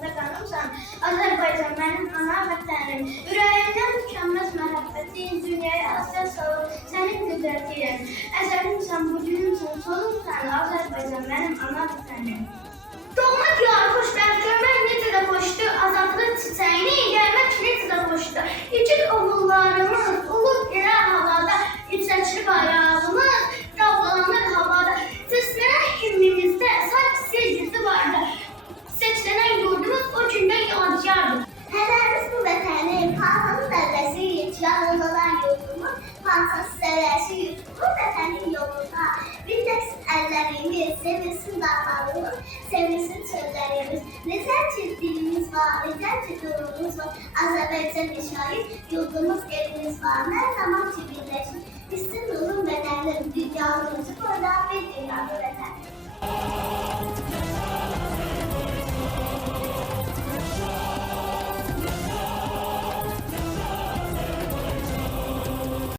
qanımda qanımsan, Azərbaycan mənim ana vətənim. Ürəyimdən tükənməz məhəbbətin, dünyaya asya salır, sənin qüdrətin. Əzəlimsən, bugünümsən, solumsan, Azərbaycan mənim ana vətənim. Doğma diyarı xoşbəxt görmək necə də xoşdur, azadlıq çiçəyini gəlmək necə də xoşdur. İgid oğullarımız olur elə havada, yüksəkçi bayrağımız dalgalanır havada. Səslənən himnimizdə sanki sevgisi vardır. Seçilən yurdumuz o gündən yadigardır. Hədərimiz bu vətənim, Pansanın dərbəsi, yanılmadan yurdumuz, Pansanın sərəsi yurdumuz, vətənin yolunda. Bir təksin əllərimiz, sevilsin dağlarımız, sevilsin çöllərimiz. Necə ki dilimiz var, necə ki durumumuz var, Azərbaycan yaşayır, yurdumuz, evimiz var. Nə zaman ki birləşir, bizim uzun vətənim, dünyanın ucu burada bir dünyanın vətənim.